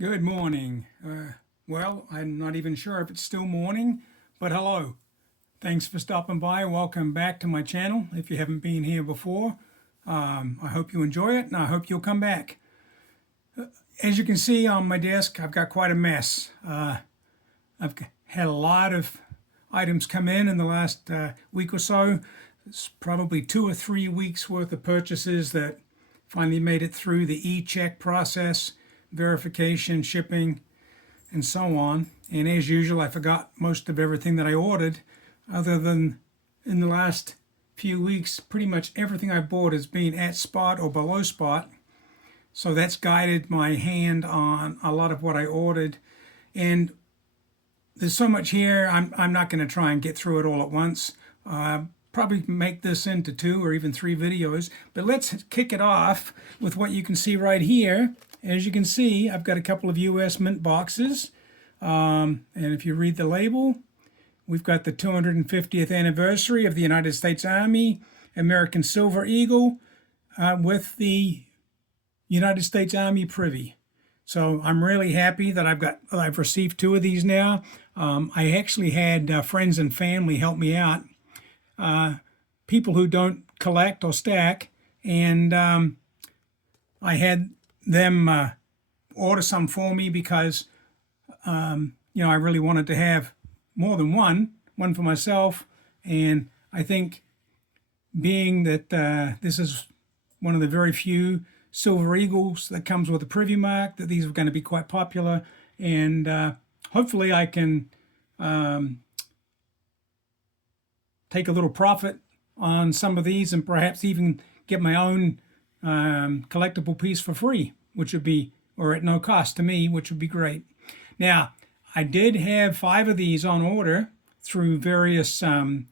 Good morning. Well, I'm not even sure if it's still morning, but hello. Thanks for stopping by. Welcome back to my channel. If you haven't been here before, I hope you enjoy it and I hope you'll come back. As you can see on my desk, I've got quite a mess. I've had a lot of items come in the last week or so. It's probably 2 or 3 weeks worth of purchases that finally made it through the e-check process, verification, shipping, and so on. And as usual, I forgot most of everything that I ordered, other than in the last few weeks, pretty much everything I bought has been at spot or below spot. So that's guided my hand on a lot of what I ordered. And there's so much here, I'm not going to try and get through it all at once. Probably make this into 2 or even 3 videos. But let's kick it off with what you can see right here. As you can see, I've got a couple of U.S. Mint boxes. And if you read the label, we've got the 250th anniversary of the United States Army, American Silver Eagle, with the United States Army Privy. So I'm really happy that I've received 2 of these now. I actually had friends and family help me out, people who don't collect or stack, and I had them order some for me because I really wanted to have more than one for myself. And I think being that this is one of the very few Silver Eagles that comes with a Privy mark, that these are going to be quite popular, and hopefully I can take a little profit on some of these and perhaps even get my own collectible piece for free, which would be, or at no cost to me, which would be great. Now, I did have 5 of these on order through various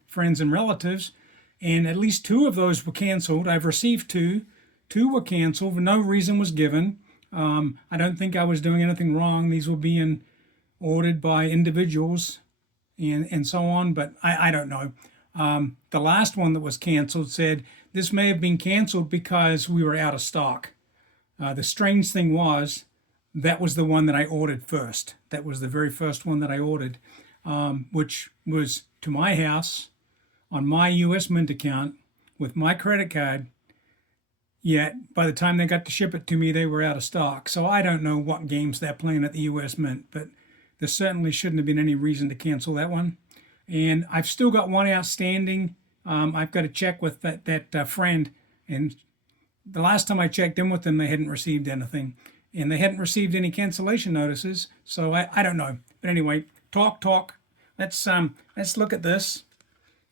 friends and relatives, and at least 2 of those were canceled. I've received 2. 2 were canceled. No reason was given. I don't think I was doing anything wrong. These were being ordered by individuals and so on, but I don't know. The last one that was canceled said this may have been canceled because we were out of stock. The strange thing was that was the one that I ordered first. That was the very first one that I ordered, which was to my house on my U.S. Mint account with my credit card. Yet by the time they got to ship it to me, they were out of stock. So I don't know what games they're playing at the U.S. Mint, but there certainly shouldn't have been any reason to cancel that one. And I've still got one outstanding. I've got to check with that friend. And the last time I checked in with them, they hadn't received anything. And they hadn't received any cancellation notices. So I don't know. But anyway, talk. Let's look at this.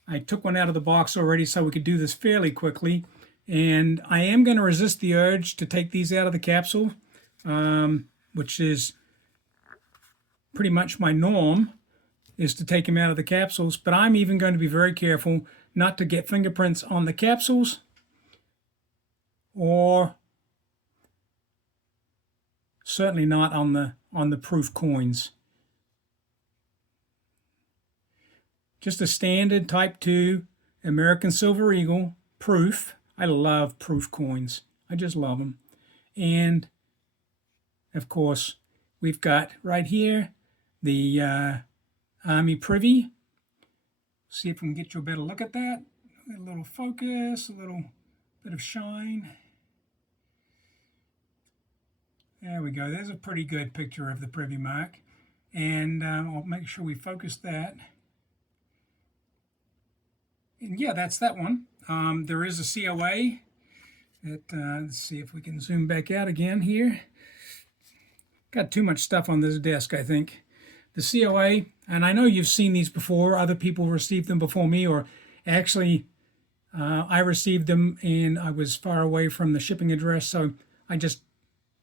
I took one out of the box already so we could do this fairly quickly. And I am going to resist the urge to take these out of the capsule, which is pretty much my norm, is to take them out of the capsules. But I'm even going to be very careful not to get fingerprints on the capsules or certainly not on the proof coins. Just a standard Type 2 American Silver Eagle proof. I love proof coins. I just love them. And of course, we've got right here the Army Privy. See if we can get you a better look at that. A little focus, a little bit of shine. There we go. There's a pretty good picture of the Privy mark. And I'll make sure we focus that. And yeah, that's that one. There is a COA. Let's see if we can zoom back out again here. Got too much stuff on this desk, I think. The COA, and I know you've seen these before. Other people received them before me, or actually I received them and I was far away from the shipping address, so I just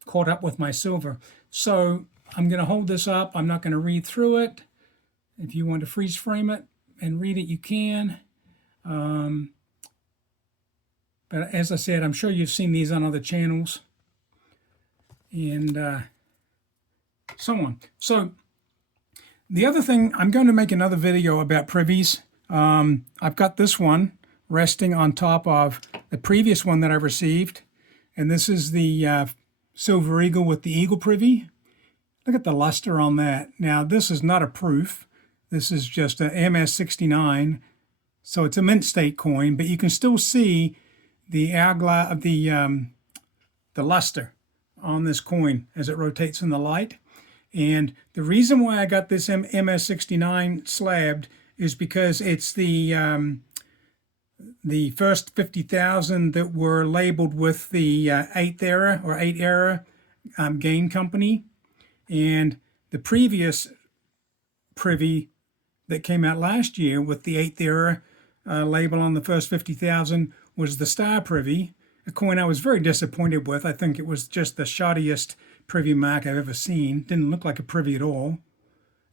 caught up with my silver. So I'm going to hold this up. I'm not going to read through it. If you want to freeze frame it and read it, you can. But as I said, I'm sure you've seen these on other channels and so on. So the other thing, I'm going to make another video about privies. I've got this one resting on top of the previous one that I received. And this is the Silver Eagle with the Eagle Privy. Look at the luster on that. Now, this is not a proof. This is just a MS69, so it's a mint state coin, but you can still see the hourglass of the luster on this coin as it rotates in the light. And the reason why I got this MS69 slabbed is because it's the first 50,000 that were labeled with the 8th era or 8 era gain company, and the previous Privy that came out last year with the 8th era label on the first 50,000 was the Star Privy, a coin I was very disappointed with. I think it was just the shoddiest Privy mark I've ever seen. Didn't look like a Privy at all.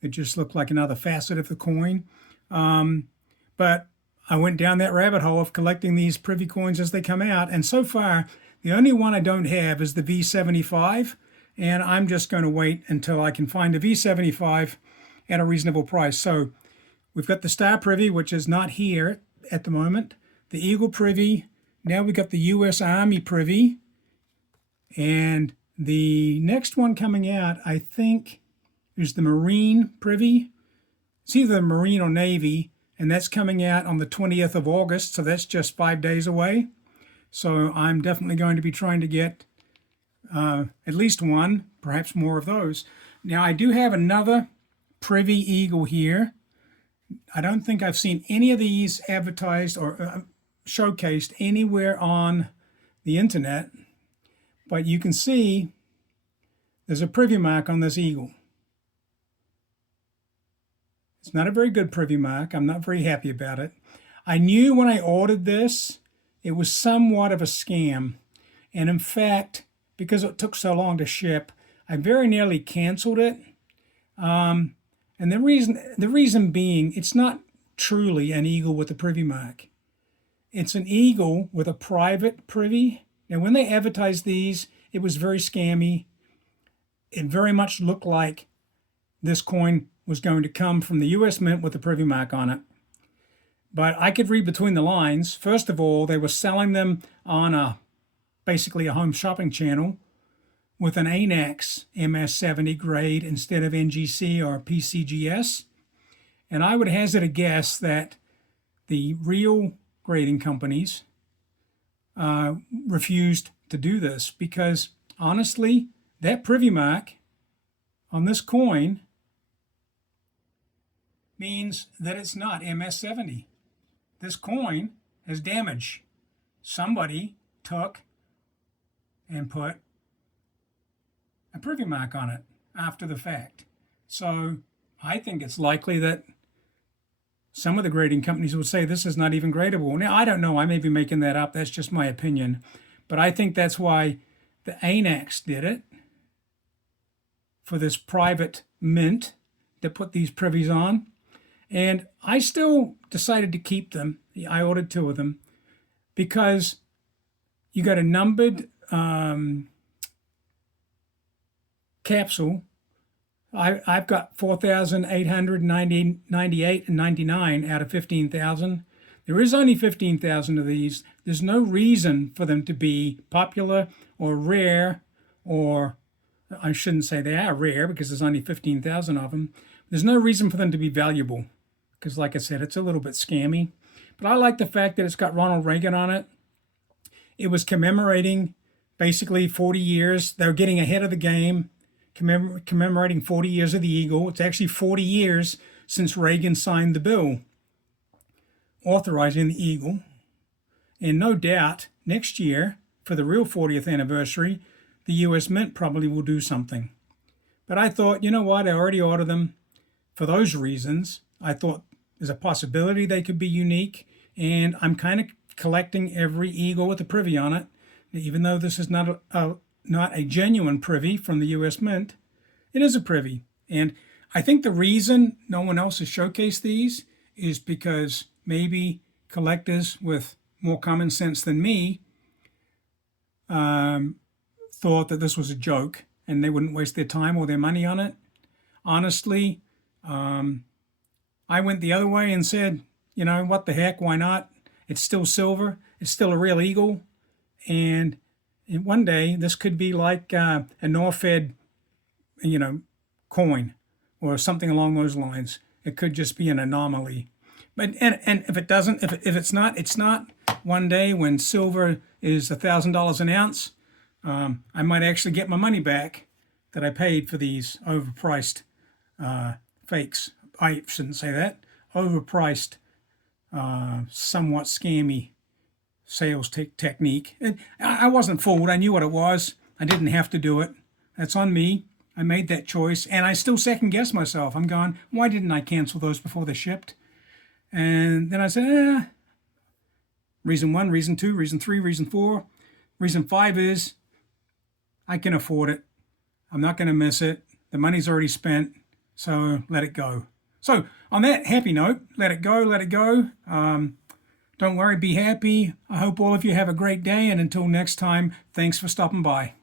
It just looked like another facet of the coin. But I went down that rabbit hole of collecting these Privy coins as they come out, and so far the only one I don't have is the V75, and I'm just going to wait until I can find a V75 at a reasonable price. So we've got the Star Privy, which is not here at the moment, the Eagle Privy, now we've got the U.S. Army Privy, and the next one coming out, I think, is the Marine Privy. It's either the Marine or Navy, and that's coming out on the 20th of August, so that's just 5 days away. So I'm definitely going to be trying to get at least one, perhaps more of those. Now, I do have another Privy Eagle here. I don't think I've seen any of these advertised or showcased anywhere on the internet, but you can see there's a Privy mark on this Eagle. It's not a very good Privy mark. I'm not very happy about it. I knew when I ordered this, it was somewhat of a scam. And in fact, because it took so long to ship, I very nearly canceled it. And the reason being, it's not truly an eagle with a Privy mark. It's an eagle with a private Privy. Now, when they advertised these, it was very scammy. It very much looked like this coin was going to come from the U.S. Mint with a Privy mark on it. But I could read between the lines. First of all, they were selling them on basically a home shopping channel with an ANAX MS70 grade instead of NGC or PCGS. And I would hazard a guess that the real grading companies refused to do this because, honestly, that Privy mark on this coin means that it's not MS70. This coin has damage. Somebody took and put a Privy mark on it after the fact. So I think it's likely that some of the grading companies would say this is not even gradable. Now, I don't know. I may be making that up. That's just my opinion. But I think that's why the ANAX did it for this private mint that put these privies on. And I still decided to keep them. I ordered 2 of them because you got a numbered capsule. I've got 4,898 and 99 out of 15,000. There is only 15,000 of these. There's no reason for them to be popular or rare, or I shouldn't say they are rare because there's only 15,000 of them. There's no reason for them to be valuable because, like I said, it's a little bit scammy. But I like the fact that it's got Ronald Reagan on it. It was commemorating basically 40 years. They're getting ahead of the game, commemorating 40 years of the Eagle. It's actually 40 years since Reagan signed the bill authorizing the Eagle. And no doubt, next year, for the real 40th anniversary, the U.S. Mint probably will do something. But I thought, you know what, I already ordered them for those reasons. I thought there's a possibility they could be unique, and I'm kind of collecting every Eagle with a Privy on it. Even though this is not a genuine Privy from the U.S. Mint, it is a Privy. And I think the reason no one else has showcased these is because maybe collectors with more common sense than me thought that this was a joke and they wouldn't waste their time or their money on it. Honestly, I went the other way and said, you know, what the heck, why not? It's still silver. It's still a real Eagle. And one day, this could be like a Norfed, coin or something along those lines. It could just be an anomaly. But and if it doesn't, if it's not, it's not. One day when silver is $1,000 an ounce, I might actually get my money back that I paid for these overpriced fakes. I shouldn't say that. Overpriced, somewhat scammy sales technique. I wasn't fooled. I knew what it was. I didn't have to do it. That's on me. I made that choice, and I still second guess myself. I'm going, why didn't I cancel those before they shipped? And then I said, reason 1, reason 2, reason 3, reason 4. Reason 5 is I can afford it. I'm not going to miss it. The money's already spent, so let it go. So on that happy note, let it go, let it go. Don't worry, be happy. I hope all of you have a great day, and until next time, thanks for stopping by.